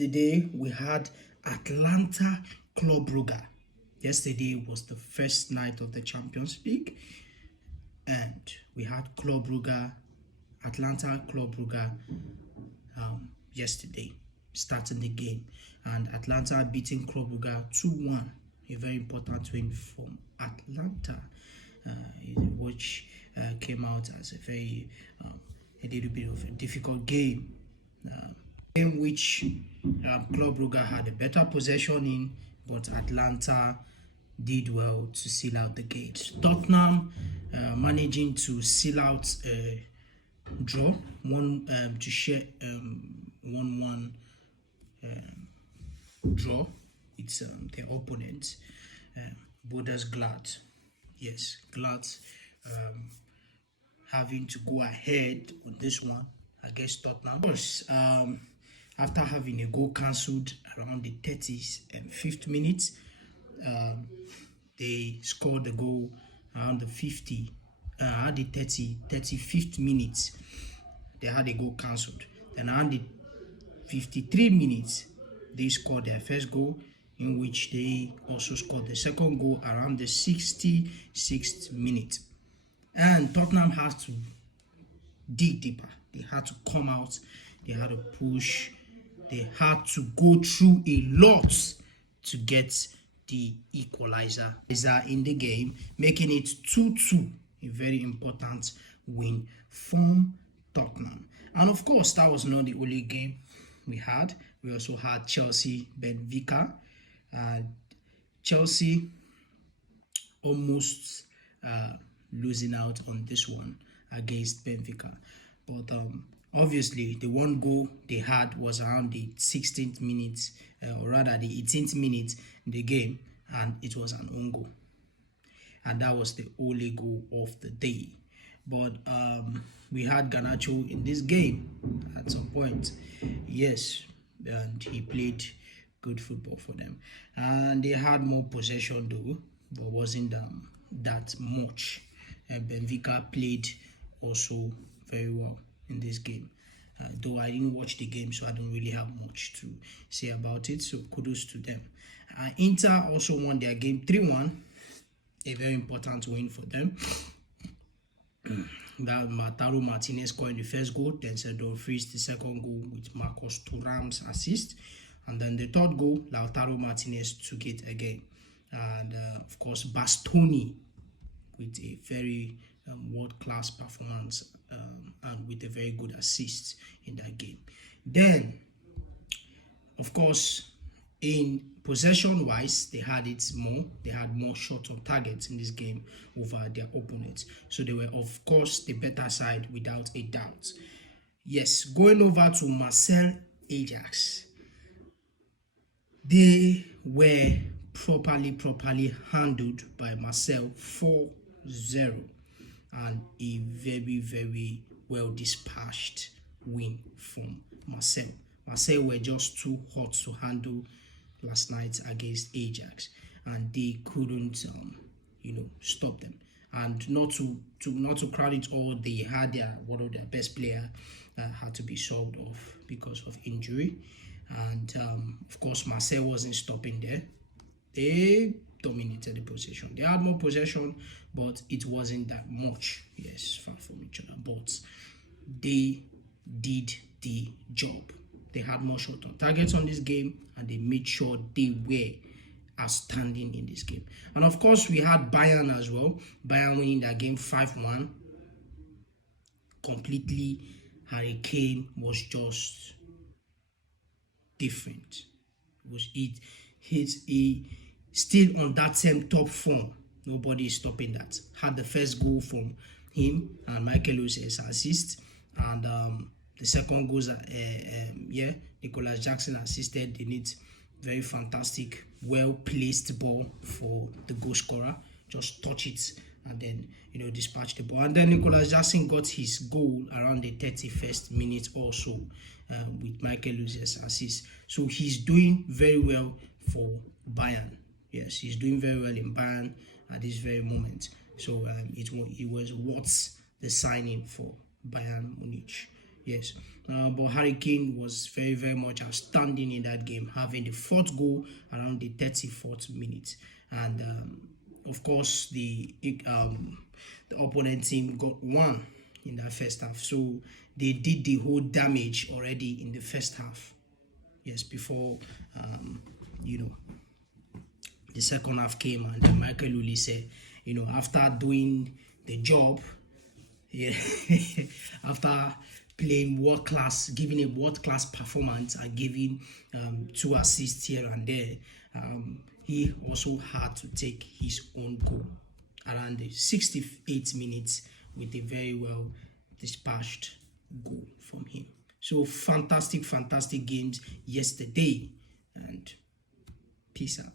yesterday we had Atlanta Club Brugge. Yesterday was the first night of the Champions League, and we had Atlanta Club Brugge yesterday, starting the game, and Atlanta beating Club Brugge 2-1. A very important win from Atlanta, which came out as a little bit of a difficult game. In which Club Brugge had a better possession in, but Atlanta did well to seal out the gate. Tottenham managing to seal out a draw, to share 1-1 draw. It's their opponent, Bodø/Glimt. Yes, Glimt having to go ahead on this one against Tottenham. Of course, after having a goal cancelled around the 35th minute, they scored the goal around the 35th minute. They had a goal cancelled. Then around the 53 minutes, they scored their first goal, in which they also scored the second goal around the 66th minute. And Tottenham had to dig deeper. They had to come out. They had to push. They had to go through a lot to get the equalizer in the game, making it 2-2. A very important win from Tottenham. And of course, that was not the only game we had. We also had Chelsea-Benfica. Chelsea almost losing out on this one against Benfica, but obviously the one goal they had was around the 16th minute, or rather the 18th minute in the game, and it was an own goal, and that was the only goal of the day. But we had Garnacho in this game at some point, yes, and he played good football for them, and they had more possession though, but wasn't that much. Benfica played also very well in this game, though I didn't watch the game, so I don't really have much to say about it, so kudos to them. Inter also won their game 3-1, a very important win for them. That Lautaro Martinez scoring the first goal, then Dumfries the second goal with Marcus Thuram's assist, and then the third goal, Lautaro Martinez took it again, and of course Bastoni with a very world-class performance, and with a very good assist in that game. Then, of course, in possession-wise, they had it more. They had more shots on target in this game over their opponents. So they were, of course, the better side without a doubt. Yes, going over to Marseille Ajax. They were properly handled by Marseille 4-0, and a very well dispatched win from Marseille. Marseille were just too hot to handle last night against Ajax, and they couldn't stop them. And not to crowd it all, they had one of their best players had to be sold off because of injury, and of course Marseille wasn't stopping there. They dominated the possession. They had more possession, but it wasn't that much. Yes, far from each other, but they did the job. They had more shots on targets on this game, and they made sure they were outstanding in this game. And of course, we had Bayern as well. Bayern winning that game 5-1. Completely, Harry Kane was just different. He's still on that same top form. Nobody is stopping that. Had the first goal from him and Michael Oli's assist, and the second goal, Nicolas Jackson assisted. They need very fantastic, well-placed ball for the goal scorer. Just touch it and then dispatch the ball. And then Nicolas Jackson got his goal around the 31st minute or so, with Michael Oli's assist. So he's doing very well for Bayern. Yes, he's doing very well in Bayern at this very moment. So it was worth the signing for Bayern Munich. Yes, But Harry Kane was very, very much outstanding in that game, having the fourth goal around the 34th minute. And of course, the opponent team got one in that first half. So they did the whole damage already in the first half. Yes, before, you know, the second half came and Michael Olise, after doing the job, yeah, after playing world class, giving a world class performance and giving 2 assists here and there, he also had to take his own goal around the 68 minutes with a very well dispatched goal from him. So fantastic games yesterday, and peace out.